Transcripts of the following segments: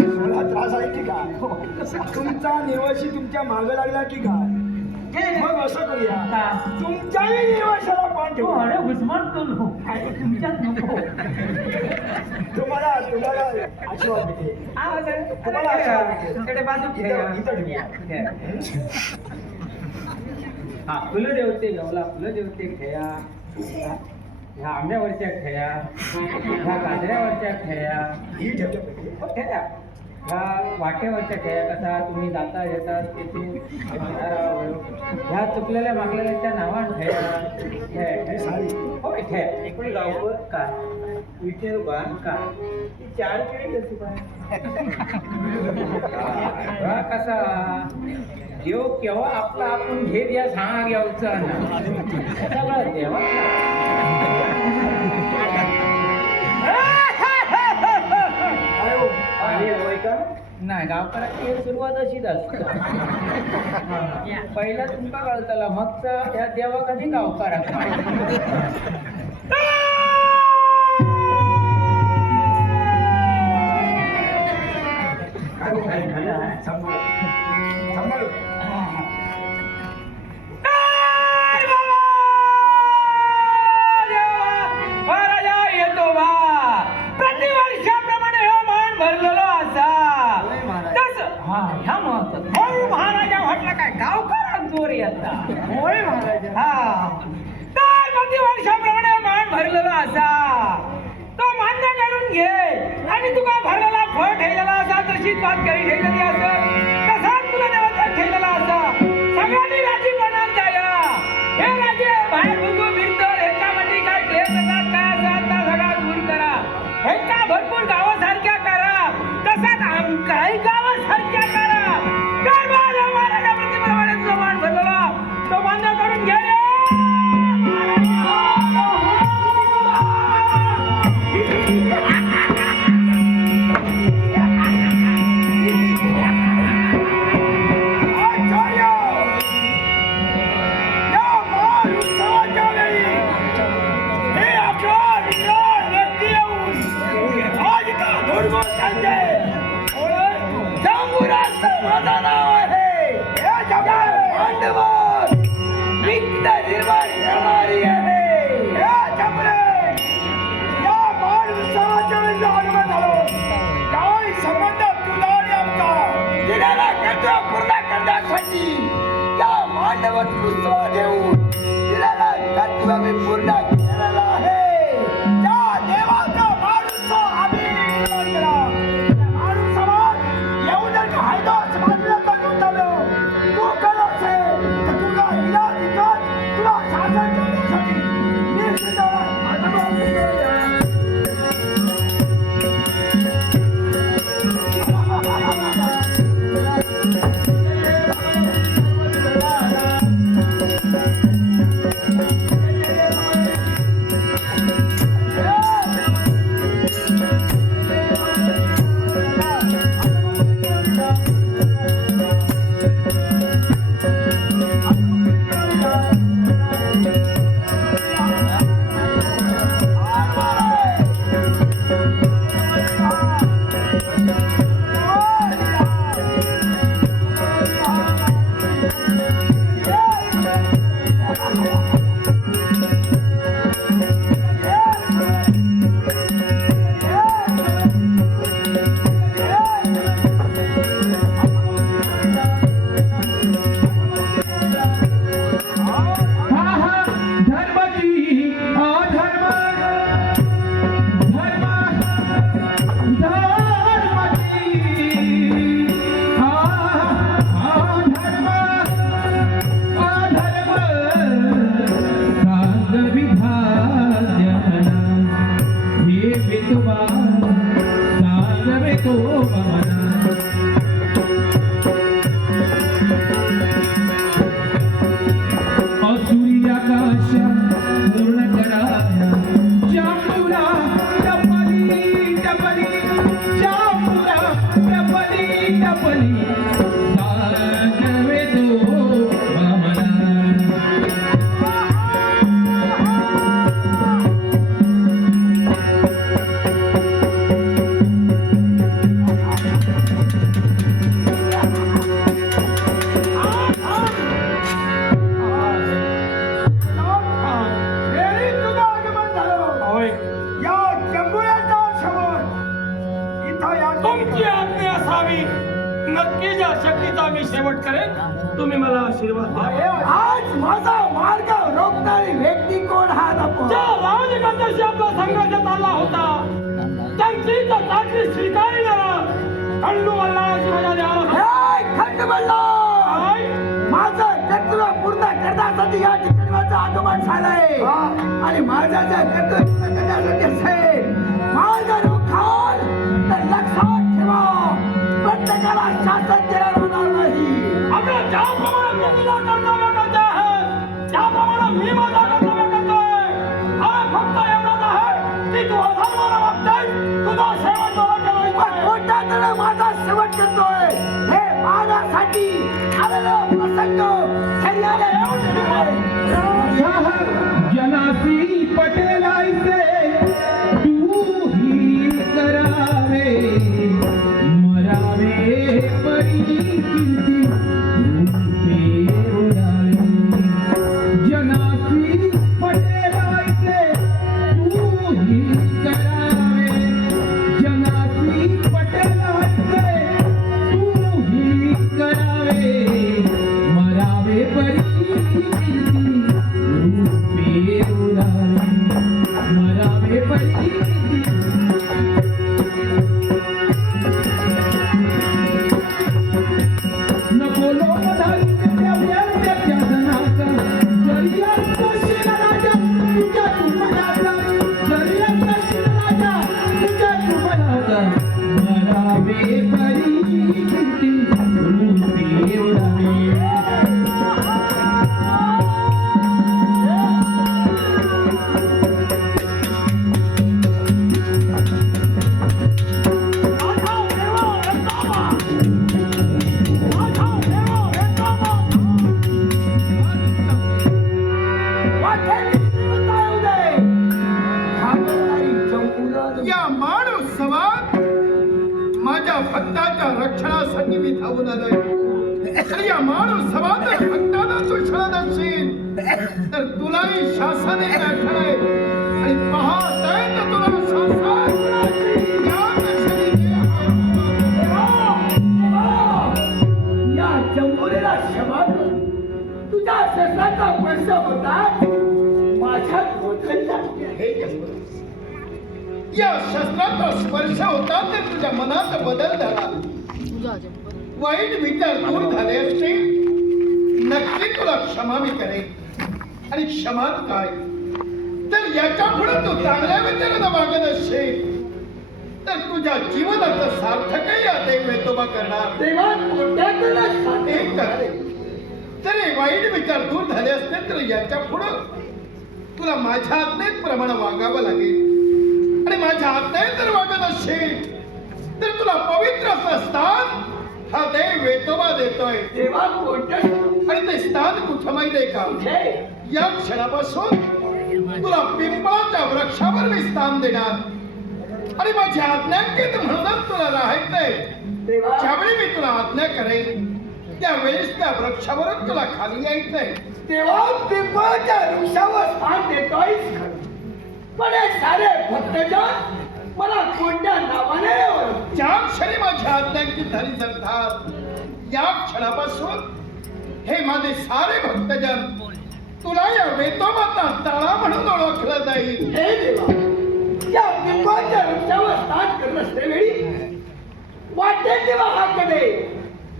मला त्रास आहे की काय? तुमचा निर्वाशी तुमच्या माग लागला की काय? मग असं करूया. तुमच्याही निर्वाशाला पान ठेवू. अरे घुसमट तो तुमच्यात नको. तुम्हाला तुम्हाला आशीर्वाद तुम्हाला. हा फुलं देवते गवला फुलं देवते खेळा. ह्या आंब्यावरच्या खेळा ह्या गाजऱ्यावरच्या खेळा ही ठेवतो. खेळा ह्या वाटेवरच्या खेळा कसा तुम्ही जाता येतात ह्या चुकलेल्या मागलेल्या नावान खेळा खेळ. होय खेळ एकूण गावभर का विठेल बा का चार बा कसा? देव केव्हा आपला आपण घेत या सांगा घ्यावचा सगळं देवा. हो, नाही गावकऱ्याची सुरुवात अशीच असते. पहिला तुमका कळतला मगचा त्या देवा कधी गावकरा मी तुका भरलेला फळ ठेवलेला असा तशीच बात काही ठेवलेली असत या मांडवत पुस्तक देऊन दिलेला कर्तव्य मी पूर्ण केलेला असावी नक्कीच या शक्तीचा मी शेवट करेन तुम्ही मला आशीर्वाद द्या. आज माझा मार्ग रोखणारी व्यक्ती कोण हा दाखव ज्या राजकन्याशी आपला संघर्ष चालला होता त्यांची तर चाकरी स्वीकारणारा खंडू वल्लाची माझ्या द्यावा खंडबल्ला माझं कर्तव्य पूर्ण करण्यासाठी या ठिकाणी माझं आगमन झालंय. आणि माझ्या ज्या कर्तव्य पूर्ण करण्यासाठी असेल मार्ग रोखाल तर लक्षात ठेवा. ਬੱਤਨਾ ਸਾਸਤ ਜਰਾ ਬਣਾ ਰਹੀ ਅਬੇ ਜਾਓ ਕਮਾਨ ਨੂੰ ਨਾ ਕਰਦਾ ਮੈਂ ਕਹਦਾ ਹੈ तर तुलाही शासने गाठण आहे आणि पाहताय तर तुला संसार या जंबुरीला. तुझ्या शस्त्राचा स्पर्श होता. माझ्या गोठणीला हे जन्म. या शस्त्राचा स्पर्श होता तर तुझ्या मनात बदल झाला. वाईट विचार दूर झाले असते नक्की तुला क्षमा मी करेन आणि क्षमात काय? तर याच्यापुढे तू चांगल्या विचारानं वागत असशील तर तुझ्या जीवनाचं सार्थकही देव वेतोबा करणार. हे तरी वाईट विचार दूर झाले असते तर याच्या पुढं तुला माझ्या आज्ञेत प्रमाणे वागावं लागेल. आणि माझ्या आज्ञेत जर वागत असशील तर तुला पवित्र असं स्थान हा देव वेतोबा देतोय. कोट्या आणि ते स्थान कुठं माहिती आहे का? या क्षणापासून तुला पिंपळाच्या वृक्षावर मी स्थान देणार. आणि माझी आज्ञांकित म्हणूनच तुला राहायचंय. ज्यावेळी मी तुला आज्ञा करेन त्यावेळेस त्या वृक्षावरून तुला खाली यायचंय. तेव्हा पिंपळाच्या वृक्षावर स्थान देतोयस. खरं. पण हे सारे भक्तजन मला कोणत्या नावाने? ज्या क्षणी माझी आज्ञांकित झाली सरदार या क्षणापासून हे माझे सारे भक्तजन तुला या वेतोबाचा तळा म्हणून ओळखलं जाईल हे देवा या पिंपळाच्या वृक्षावर स्थान करत असतेवेळी वाटेल तेव्हा हा कदे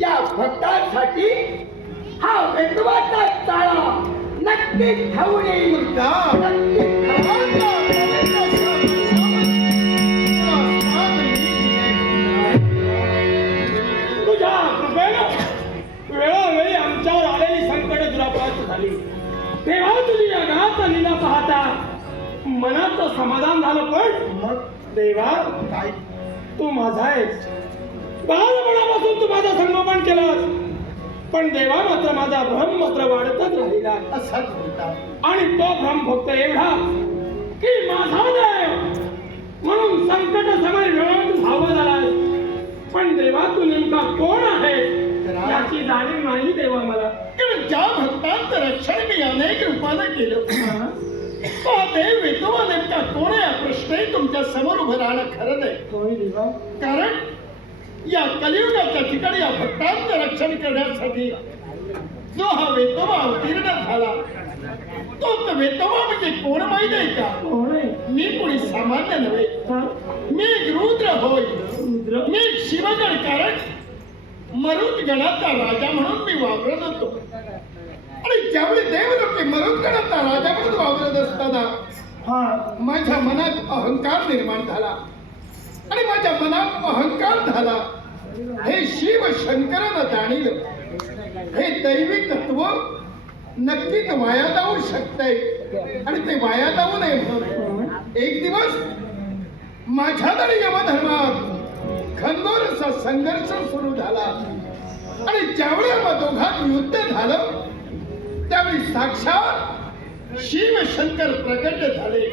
या भक्तांसाठी हा वेतवाचा चाळा नक्की ठेवून येईल का? नक्की पाहता मनाचं समाधान झालं पण मग देवा काय? तू माझा आहेस. बालपणापासून तू माझं संगोपन केलंस. पण देवा मात्र माझा भ्रम मात्र वाढतच राहिला. असाच होता आणि तो भ्रम फक्त एवढा की माझा देव म्हणून संकट समय वेळात धावत आलाय. पण देवा तू नेमका कोण आहे याची जाणीव नाही देवा मला. कारण ज्या भक्तांचं रक्षण मी अनेक रूपानं केलं. तो देव विधवा नेमका कोण आहे? प्रश्नही तुमच्यासमोर उभं राहणं खरं नाही. होय देवा? कारण या कलियुगाच्या ठिकाणी या भक्तांचं रक्षण करण्यासाठी जो हा वेतोबा अवतीर्ण झाला तोच वेतोबा म्हणजे कोण माहिती आहे का? कोण आहे? मी कोणी सामान्य नव्हे? मी एक रुद्र होय? मी शिवगण कारण मरुत गणाचा राजा म्हणून मी वावरत होतो. आणि ज्यावेळी देवलोके मरुत गणाचा राजा म्हणून वावरत असताना हा. माझ्या मनात अहंकार निर्माण झाला. आणि माझ्या मनात अहंकार झाला. हे शिव शंकरानं जाणीलं. हे दैवी तत्व नक्कीच वाया जाऊ शकतंय. आणि ते वाया जाऊ नये एक दिवस माझ्या तरी यमधर्मात खंदोरचा संघर्ष सुरू झाला. आणि ज्यावेळी आम्हा दोघात युद्ध झालं त्यावेळी साक्षात शिव शंकर प्रकट झाले.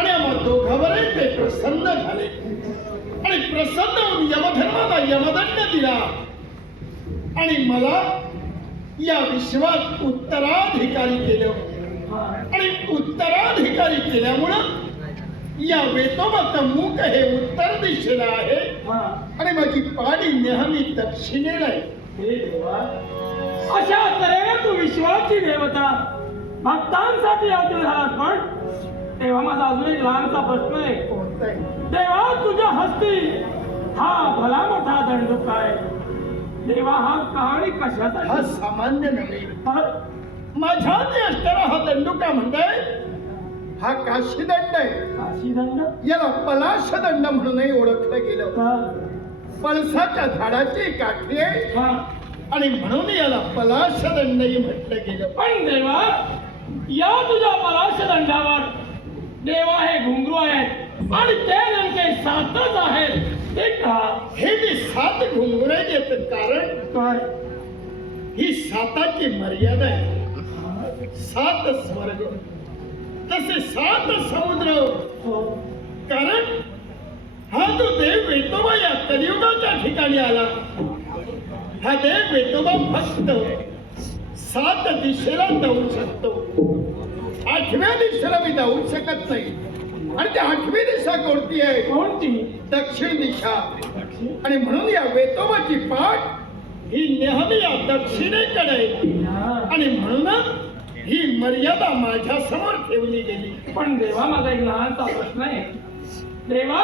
आणि आम्हा दोघांवरही ते प्रसन्न झाले. आणि प्रसन्न होऊन यमधर्माला यमदंड दिला. आणि मला या विश्वात उत्तराधिकारी केलं. आणि उत्तराधिकारी केल्यामुळं या वेतोबाचं मुख हे उत्तर दिशेला आहे. हा. आणि माझी पाडी नेहमी दक्षिणेला आहे. अशा तऱ्हेने तू विश्वाची देवता. भक्तांसाठी अवतीर्ण झालास पण तेव्हा माझा अजून एक लहानसा प्रश्न आहे? देवा तुझ्या हस्ती हा भला मोठा दंडूक आहे देवा हा कहाणी हा कशासाठी सामान्य नव्हे हा? माझ्या असणारा हा दंडुका म्हणताय? हा काशीदंड आहे. काशी दंड? याला पलाशदंड म्हणूनही ओळखलं गेलं. हा. पळसाच्या झाडाची काठी आहे. हा. आणि म्हणून याला पलाशदंडही म्हटलं गेलं. पण देवा या तुझ्या पराश दंडावर देवा हे घुंगरू आहेत आणि ते नेमके सातच आहेत ते का हे जे सात घुंगुरे येत कारण काय? ही साताची मर्यादा आहे. सात स्वर्ग. तसे सात समुद्र. हो. कारण हा जो देव वेतोबा या कलियुगाच्या ठिकाणी आला हा देव वेतोबा फक्त सात दिशेला जाऊ शकतो. आठव्या दिशेला मी जाऊ शकत नाही. आणि ती आठवी दिशा कोणती आहे? कोणती? दक्षिण दिशा. आणि म्हणून या वेतोबाची पाठ ही नेहमी या दक्षिणेकडे. आणि म्हणूनच ही मर्यादा माझ्यासमोर ठेवली गेली. पण देवा माझा एक लहानसा प्रश्न आहे. देवा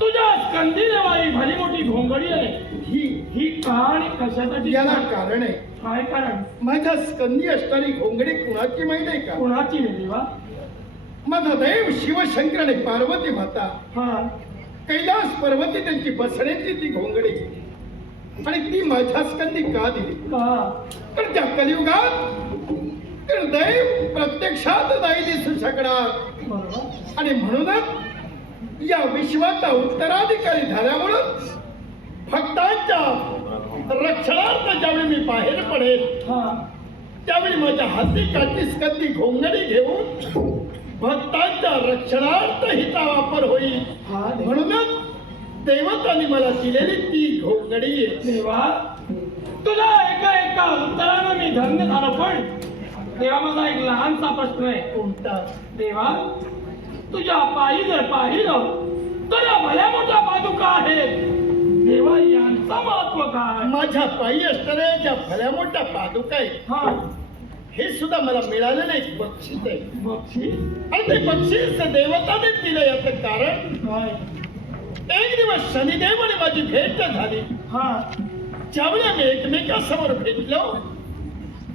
तुझ्या स्कंदी देवाई भली मोठी घोंगडी आहे. ही ही कहाणी कशासाठी याला कारण आहे. काय कारण? माझ्या स्कंदी असणारी घोंगडी कुणाची माहिती आहे का? कोणाची रे देवा माझा देव शिवशंकर आणि पार्वती माता. हा. कैलास पर्वती त्यांची बसण्याची ती घोंगडी. आणि ती माझ्या स्कंदी का दिली? का? तर त्या कलियुगात तर दैव प्रत्यक्षात नाही दिसू शकणार बरोबर. आणि म्हणूनच या विश्वाचा उत्तराधिकारी झाल्यामुळं भक्तांच्या रक्षणार्थ ज्यावेळी मी बाहेर पडेल हा. त्यावेळी माझ्या हाती काठी स्कंदी घोंगडी घेऊन भक्तांच्या रक्षणार्थ हिचा वापर होईल. म्हणूनच देवतांनी मला दिलेली ती घोंगडी देवा तुझ्या एका एका उत्तरानं मी धन्य झालो पण देवा माझा एक लहानसा प्रश्न आहे. कोणता? देवा तुझ्या पायी जर पाहिलं तर भल्या मोठ्या पादुका आहेत. देवा यांचं महत्त्व काय? माझ्या पायी असणाऱ्या ज्या भल्या मोठ्या पादुका आहेत हा. हे सुद्धा मला मिळालेलं एक बक्षीस आहे बक्षीस? आणि ते बक्षीस देवताने दिलं याचं कारण काय? एक दिवस शनिदेव आणि माझी भेट झाली. हा. ज्यावेळी आम्ही एकमेकांसमोर भेटलो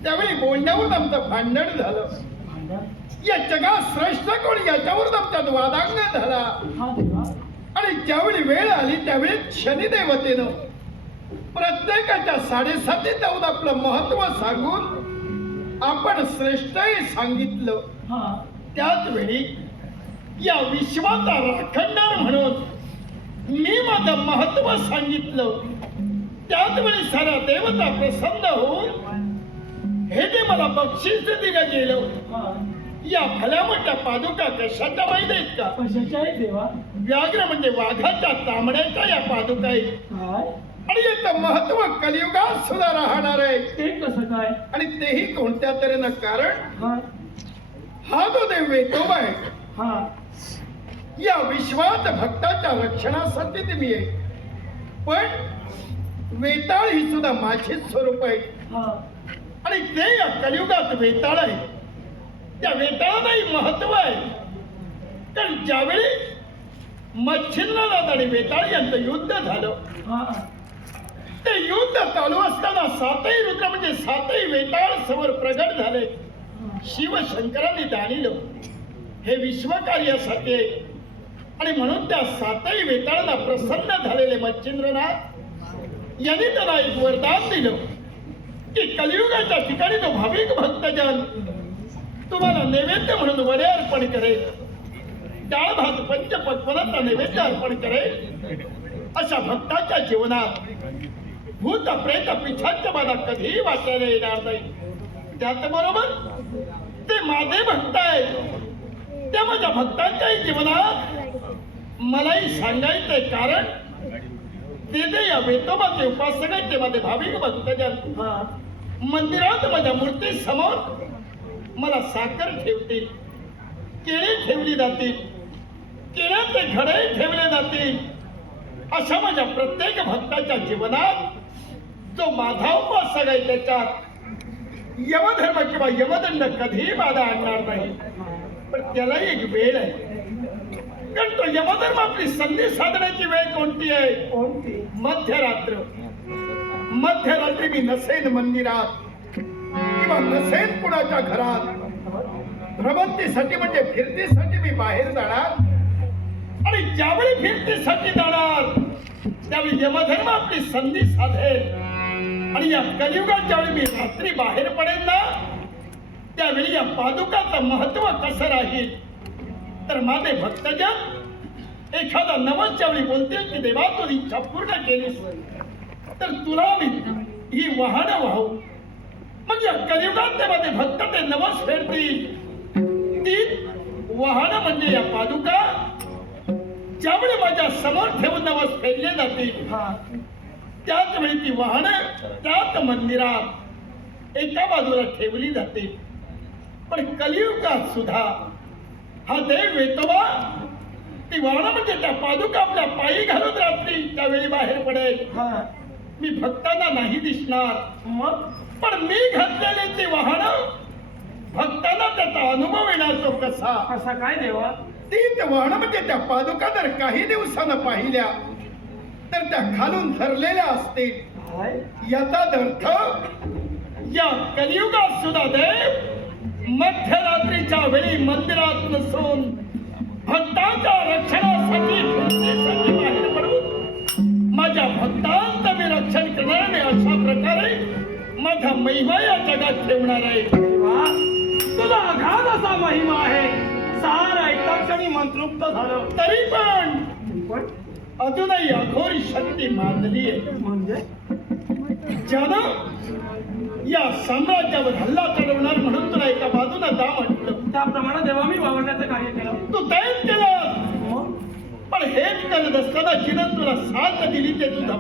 त्यावेळी बोलण्यावरून आमचं भांडण झालं. या जगात श्रेष्ठ कोण याच्यावरून आमच्यात वादांग झाला. हा. आणि ज्यावेळी वेळ आली त्यावेळी शनिदेवतेनं प्रत्येकाच्या साडेसाती जाऊन आपलं महत्त्व सांगून आपण श्रेष्ठही सांगितलं. त्याच वेळी या विश्वाचा राखणदार म्हणून मी माझं महत्त्व सांगितलं. त्याच वेळी सारा देवता प्रसन्न होऊन हे जे मला बक्षीस दिलं गेलं या भल्या मोठ्या पादुका कशाच्या माहिती आहेत का? देवा. व्याघ्र म्हणजे वाघाच्या तांबड्याच्या या पादुका आहेत काय? आणि याचं महत्त्व कलियुगात सुद्धा राहणार आहे. ते कसं काय? आणि तेही कोणत्या तऱ्हेनं? कारण हा. हा जो देव वेतोबा आहे. हा. या विश्वात भक्ताच्या रक्षणासाठी ते मी आहे. पण वेताळ ही सुद्धा माझेच स्वरूप आहे. हा. आणि ते या कलियुगात वेताळ आहे. त्या वेताळालाही महत्त्व आहे. कारण ज्यावेळी मच्छिंद्रनाथ आणि वेताळ यांचं युद्ध झालं. हा. ते युद्ध चालू असताना सातही रुद्र म्हणजे सातही वेताळ समोर प्रगट झाले. शिवशंकरांनी जाणिलं. हे विश्वकार्यासाठी आणि म्हणून त्या सातही वेताळांना प्रसन्न झालेले मच्छिंद्रनाथ यांनी त्याला एक वरदान दिलं. की कलियुगाच्या ठिकाणी तो भाविक भक्तजन तुम्हाला नैवेद्य म्हणून वडे अर्पण करेल. डाळ भात पंचपक्वनाचा नैवेद्य अर्पण करेल. अशा भक्ताच्या जीवनात भूत प्रेत पिछाच्या मला कधीही वाचायला येणार नाही. त्याचबरोबर ते माझे भक्त आहेत. त्या माझ्या भक्तांच्याही जीवनात मलाही सांगायचंय कारण ते या वेतोबाचे उपासक आहेत ते माझे भाविक भक्त हा. मंदिरात माझ्या मूर्ती समोर मला साखर ठेवतील केळी ठेवली जातील. केळ्याचे घडे ठेवले जातील. अशा माझ्या प्रत्येक भक्ताच्या जीवनात जो माझा उपासक आहे त्याच्यात यमधर्म किंवा यमदंड कधीही बाधा आणणार नाही. पण त्यालाही एक वेळ आहे. कारण तो यमधर्म आपली संधी साधण्याची वेळ कोणती आहे? कोणती? मध्यरात्र. मध्यरात्री मी नसेन मंदिरात किंवा नसेन कुणाच्या घरात. भ्रमंतीसाठी म्हणजे फिरतीसाठी मी बाहेर जाणार. आणि ज्यावेळी फिरतीसाठी जाणार त्यावेळी यमधर्म आपली संधी साधेल. आणि या कलियुगात ज्यावेळी मी रात्री बाहेर पडेल ना त्यावेळी या पादुकाचं महत्त्व कसं राहील? तर माझे भक्तजन एखादा नवस ज्यावेळी बोलतील की देवा तू इच्छा पूर्ण केलीस. तर तुला मी ही वाहनं वाहू. मग या कलियुगात ते माझे भक्त ते नवस फेडतील. ती वाहनं म्हणजे या पादुका ज्यावेळी माझ्यासमोर ठेवून नवस फेडले जातील. हा. त्याच वेळी ती वाहनं त्याच मंदिरात एका बाजूला ठेवली जाते पण कलियुगात सुद्धा हा देव वेतोबा ती वाहनं म्हणजे त्या पादुका आपल्या पायी घालून रात्री त्यावेळी बाहेर पडेल. हा. मी भक्तांना नाही दिसणार. मग? पण मी घातलेली ती वाहनं भक्तांना त्याचा अनुभव येणार तो कसा? कसा? काय देवा? वाहनं म्हणजे त्या पादुका जर काही दिवसानं पाहिल्या. तर त्या खालून धरलेल्या असतील याचा अर्थ या कलियुगात सुद्धा देव मध्यरात्रीच्या वेळी मंदिरात नसून भक्तांच्या रक्षणासाठी बाहेर पडून माझ्या भक्तांचं मी रक्षण करणार आणि अशा प्रकारे माझा महिमा या जगात ठेवणार आहे. तुझा अगाध असा महिमा आहे. क्षणी मंत्रुप्त झालं तरी पण अजूनही अघोरी शक्ती मानली आहे म्हणजे? ज्यानं या साम्राज्यावर हल्ला चढवणार म्हणून तुला एका बाजूला जा म्हटलं. त्याप्रमाणे देवा मी वावरण्याचं कार्य केलं. तू तयार केलं. पण हेच करत असताना जिनं तुला साथ दिली ते तुझा